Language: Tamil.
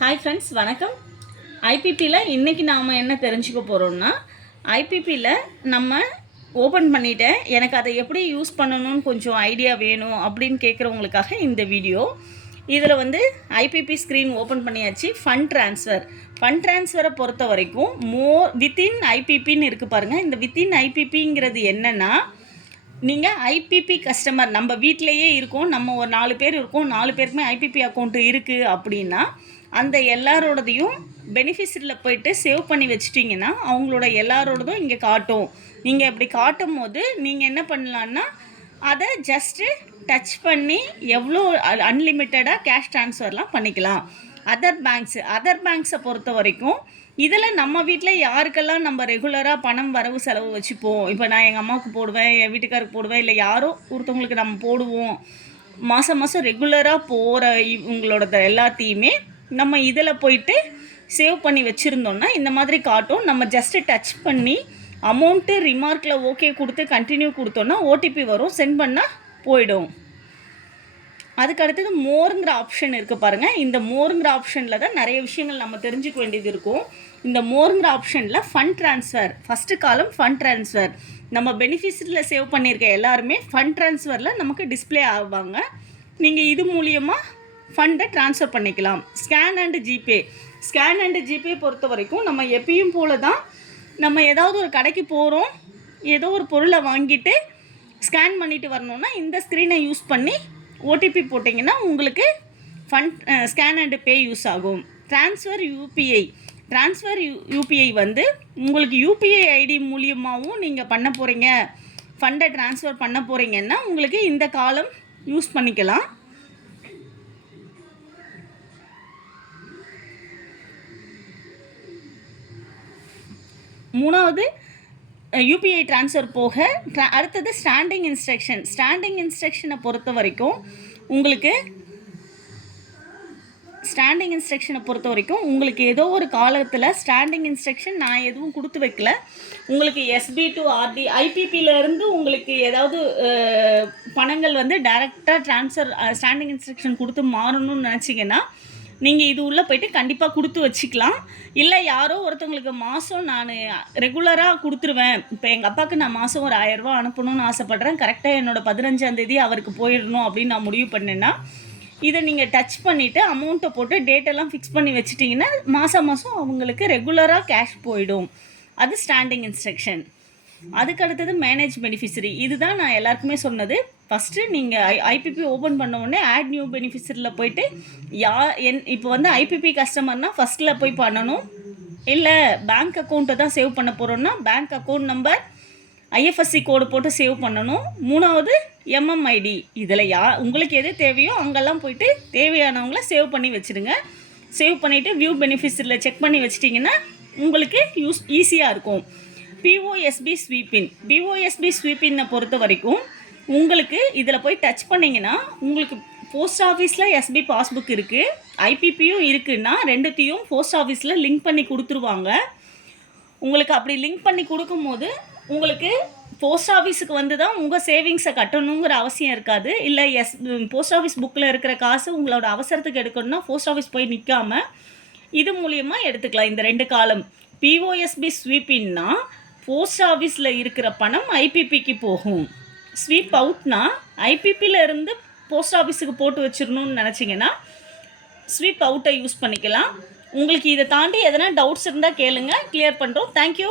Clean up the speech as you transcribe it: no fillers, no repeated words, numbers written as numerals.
ஹாய் ஃப்ரெண்ட்ஸ், வணக்கம். ஐபிபியில் இன்றைக்கி நாம் என்ன தெரிஞ்சுக்க போகிறோம்னா, ஐபிபியில் நம்ம ஓப்பன் பண்ணிவிட்டேன், எனக்கு அதை எப்படி யூஸ் பண்ணணும்னு கொஞ்சம் ஐடியா வேணும் அப்படின்னு கேட்குறவங்களுக்காக இந்த வீடியோ. இதில் ஐபிபி ஸ்க்ரீன் ஓப்பன் பண்ணியாச்சு. ஃபண்ட் ட்ரான்ஸ்ஃபரை பொறுத்த வரைக்கும் வித்தின் ஐபிபின்னு இருக்குது பாருங்கள். இந்த வித்தின் ஐபிபிங்கிறது என்னென்னா, நீங்கள் ஐபிபி கஸ்டமர் நம்ம வீட்டிலையே இருக்கோம், நம்ம ஒரு 4 பேர் இருக்கோம், 4 பேருக்குமே ஐபிபி அக்கௌண்ட்டு இருக்குது அப்படின்னா, அந்த எல்லாரோடதையும் பெனிஃபிஷரியில் போய்ட்டு சேவ் பண்ணி வச்சிட்டிங்கன்னா அவங்களோட எல்லாரோடதும் இங்கே காட்டும். நீங்கள் இப்படி காட்டும் போது நீங்கள் என்ன பண்ணலான்னா, அதை ஜஸ்ட்டு டச் பண்ணி எவ்வளோ அன்லிமிட்டடாக கேஷ் ட்ரான்ஸ்ஃபர்லாம் பண்ணிக்கலாம். அதர் பேங்க்ஸை பொறுத்த வரைக்கும் இதில் நம்ம வீட்டில் யாருக்கெல்லாம் நம்ம ரெகுலராக பணம் வரவு செலவு வச்சுப்போம், இப்போ நான் எங்கள் அம்மாவுக்கு போடுவேன், என் வீட்டுக்காருக்கு போடுவேன், இல்லை யாரோ ஒருத்தவங்களுக்கு நம்ம போடுவோம், மாதம் ரெகுலராக போகிற இவங்களோட எல்லாத்தையுமே நம்ம இதில் போயிட்டு சேவ் பண்ணி வச்சுருந்தோன்னா இந்த மாதிரி காட்டும். நம்ம ஜஸ்ட்டு டச் பண்ணி அமௌண்ட்டு ரிமார்க்கில் ஓகே கொடுத்து கண்டினியூ கொடுத்தோன்னா ஓடிபி வரும், சென்ட் பண்ணால் போயிடும். அதுக்கு அடுத்தது மோருங்கிற ஆப்ஷன் இருக்குது பாருங்கள். இந்த மோருங்கிற ஆப்ஷனில் தான் நிறைய விஷயங்கள் நம்ம தெரிஞ்சுக்க வேண்டியது இருக்கும். இந்த மோருங்கிற ஆப்ஷனில் ஃபண்ட் ட்ரான்ஸ்ஃபர், ஃபஸ்ட்டு காலம் ஃபண்ட் ட்ரான்ஸ்ஃபர், நம்ம பெனிஃபிஷரியில் சேவ் பண்ணியிருக்க எல்லாருமே ஃபண்ட் ட்ரான்ஸ்ஃபரில் நமக்கு டிஸ்பிளே ஆவாங்க. நீங்கள் இது மூலியமாக ஃபண்டை ட்ரான்ஸ்ஃபர் பண்ணிக்கலாம். ஸ்கேன் அண்டு ஜிபே பொறுத்த வரைக்கும் நம்ம எப்பயும் போல தான், நம்ம ஏதாவது ஒரு கடைக்கு போகிறோம், ஏதோ ஒரு பொருளை வாங்கிட்டு ஸ்கேன் பண்ணிவிட்டு வரணுன்னா இந்த ஸ்க்ரீனை யூஸ் பண்ணி ஓடிபி போட்டிங்கன்னா உங்களுக்கு ஸ்கேன் அண்டு பே யூஸ் ஆகும். ட்ரான்ஸ்ஃபர் யூபிஐ உங்களுக்கு யூபிஐ ஐடி மூலியமாகவும் நீங்கள் பண்ண போகிறீங்க, ஃபண்டை ட்ரான்ஸ்ஃபர் பண்ண போகிறீங்கன்னா உங்களுக்கு இந்த காலம் யூஸ் பண்ணிக்கலாம். மூணாவது யூபிஐ ட்ரான்ஸ்ஃபர் போக அடுத்தது ஸ்டாண்டிங் இன்ஸ்ட்ரக்ஷனை பொறுத்த வரைக்கும் உங்களுக்கு ஏதோ ஒரு காலத்தில் ஸ்டாண்டிங் இன்ஸ்ட்ரக்ஷன் நான் எதுவும் கொடுத்து வைக்கல. உங்களுக்கு எஸ்பி டு ஆர்டி ஐபிபியிலேருந்து உங்களுக்கு ஏதாவது பணங்கள் டைரெக்டாக ஸ்டாண்டிங் இன்ஸ்ட்ரக்ஷன் கொடுத்து மாறணும்னு நினச்சிங்கன்னா நீங்கள் இது உள்ளே போய்ட்டு கண்டிப்பாக கொடுத்து வச்சுக்கலாம். இல்லை யாரோ ஒருத்தவங்களுக்கு மாதம் நான் ரெகுலராக கொடுத்துருவேன், இப்போ எங்கள் அப்பாவுக்கு நான் மாதம் ஒரு 1000 ரூபா அனுப்பணும்னு ஆசைப்பட்றேன், கரெக்டாக என்னோடய 15ஆம் தேதி அவருக்கு போயிடணும் அப்படின்னு நான் முடிவு பண்ணேன்னா இதை நீங்கள் டச் பண்ணிவிட்டு அமௌண்ட்டை போட்டு டேட்டெல்லாம் ஃபிக்ஸ் பண்ணி வச்சுட்டிங்கன்னா மாதம் அவங்களுக்கு ரெகுலராக கேஷ் போயிடும். அது ஸ்டாண்டிங் இன்ஸ்ட்ரக்ஷன். அதுக்கு அடுத்தது மேனேஜ் பெனிஃபிஷரி. இதுதான் நான் எல்லாருக்குமே சொன்னது. ஃபஸ்ட்டு நீங்கள் ஐபிபி ஓப்பன் பண்ண உடனே ஆட் நியூ பெனிஃபிஷரியில் போய்ட்டு இப்போ ஐபிபி கஸ்டமர்னால் ஃபஸ்ட்டில் போய் பண்ணணும். இல்லை பேங்க் அக்கௌண்ட்டை தான் சேவ் பண்ண போகிறோன்னா பேங்க் அக்கௌண்ட் நம்பர் ஐஎஃப்எஸ்சி கோடு போட்டு சேவ் பண்ணணும். மூணாவது எம்எம்ஐடி. இதில் உங்களுக்கு எது தேவையோ அங்கெல்லாம் போய்ட்டு தேவையானவங்கள சேவ் பண்ணி வச்சுடுங்க. சேவ் பண்ணிவிட்டு வியூ பெனிஃபிஷரியில் செக் பண்ணி வச்சிட்டிங்கன்னா உங்களுக்கு ஈஸியாக இருக்கும். பிஓஎஸ்பி ஸ்வீப்பின்னை பொறுத்த வரைக்கும் உங்களுக்கு இதில் போய் டச் பண்ணிங்கன்னா உங்களுக்கு போஸ்ட் ஆஃபீஸில் எஸ்பி பாஸ்புக் இருக்குது, ஐபிபியும் இருக்குன்னா ரெண்டுத்தையும் போஸ்ட் ஆஃபீஸில் லிங்க் பண்ணி கொடுத்துருவாங்க. உங்களுக்கு அப்படி லிங்க் பண்ணி கொடுக்கும்போது உங்களுக்கு போஸ்ட் ஆஃபீஸுக்கு தான் உங்கள் சேவிங்ஸை கட்டணுங்கிற அவசியம் இருக்காது. இல்லை போஸ்ட் ஆஃபீஸ் புக்கில் இருக்கிற காசு உங்களோட அவசரத்துக்கு எடுக்கணும்னா போஸ்ட் ஆஃபீஸ் போய் நிற்காமல் இது மூலியமாக எடுத்துக்கலாம். இந்த 2 காலம் பிஓஎஸ்பி ஸ்வீப்பின்னா போஸ்ட் ஆஃபீஸில் இருக்கிற பணம் ஐபிபிக்கு போகும். ஸ்வீப் அவுட்னா ஐபிபியில் இருந்து போஸ்ட் ஆஃபீஸுக்கு போட்டு வச்சிடணும்னு நினச்சிங்கன்னா ஸ்வீப் அவுட்டை யூஸ் பண்ணிக்கலாம். உங்களுக்கு இதை தாண்டி எதனா டவுட்ஸ் இருந்தால் கேளுங்க, கிளியர் பண்ணுறோம். தேங்க்யூ.